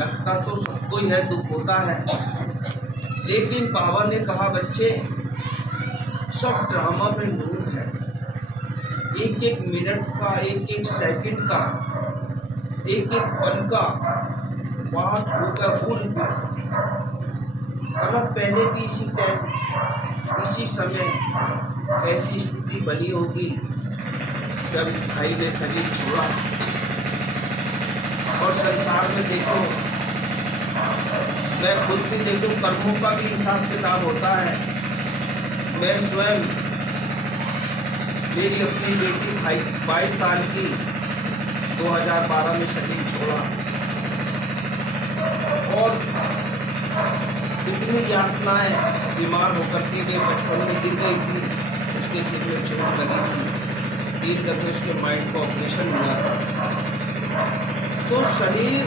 लगता तो सबको ही है, दुख होता है, लेकिन बाबा ने कहा बच्चे सब ड्रामा में नूर है। एक एक मिनट का, एक एक सेकंड का, एक एक पल का बात होगा भूल मतलब पहले भी इसी टाइम इसी समय ऐसी स्थिति बनी होगी जब इस भाई ने शरीर छोड़ा। और संसार में देखो, मैं खुद भी देखूं, कर्मों का भी हिसाब किताब होता है। मैं स्वयं, मेरी अपनी बेटी 22 साल की 2012 में शरीर छोड़ा और इतनी यातनाएं बीमार होकर के बचपन में गिर गई थी, उसके सिर में चोट लगी थी, 3 दफे उसके माइंड का ऑपरेशन हुआ था। तो शरीर,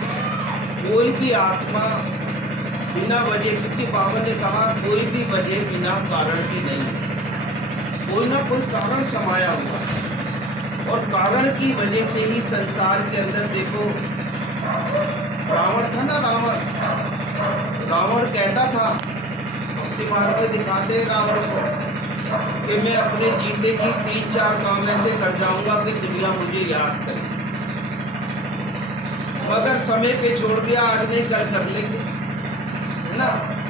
कोई भी आत्मा बिना वजह, क्योंकि बाबा ने कहा कोई भी वजह बिना कारण की नहीं, कोई ना कोई कारण समाया हुआ है और कारण की वजह से ही संसार के अंदर देखो, रावण था ना, रावण कहता था, अपनी मार्ग में दिखाते रावण को कि मैं अपने जीते जी 3-4 काम ऐसे कर जाऊंगा कि दुनिया मुझे याद करे, मगर समय पे छोड़ दिया, आज नहीं कल कर लेंगे, है ना।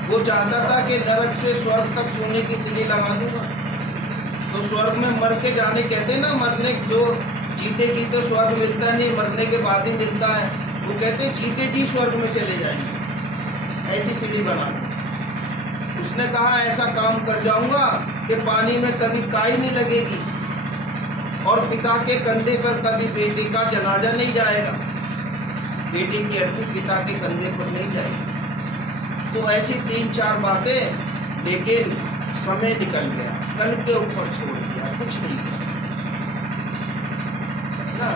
वो चाहता था कि नरक से स्वर्ग तक सोने की सीढ़ी लगा दूंगा। तो स्वर्ग में मर के जाने कहते ना, मरने जो जीते जीते स्वर्ग मिलता नहीं, मरने के बाद ही मिलता है। वो कहते जीते जी स्वर्ग में चले जाएंगे, ऐसी सीढ़ी बना। उसने कहा ऐसा काम कर जाऊंगा कि पानी में कभी काई नहीं लगेगी और पिता के कंधे पर कभी बेटे का जनाजा नहीं जाएगा, बेटे की अर्थी पिता के कंधे पर नहीं जाएगी। तो ऐसी 3-4 बातें, लेकिन समय निकल गया, कल के ऊपर छोड़ दिया, कुछ नहीं किया ना।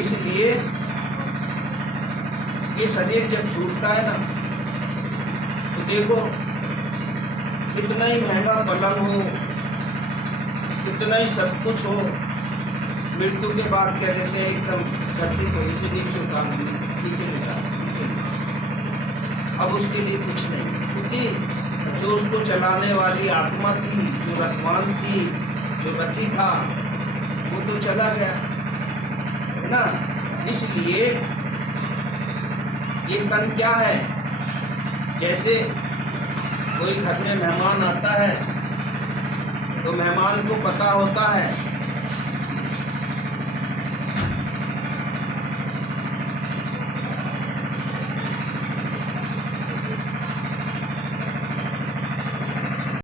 इसलिए ये शरीर जब छूटता है ना, तो देखो कितना ही महंगा पलंग हो, कितना ही सब कुछ हो, मृत्यु के बाद कह देते हैं एकदम धरती को इसे नीचे उतार नीचे निकाल। अब उसके लिए कुछ नहीं, क्योंकि जो उसको चलाने वाली आत्मा थी, जो रथवान थी, जो रथी था, वो तो चला गया, है ना। इसलिए ये तन क्या है, जैसे कोई घर में मेहमान आता है तो मेहमान को पता होता है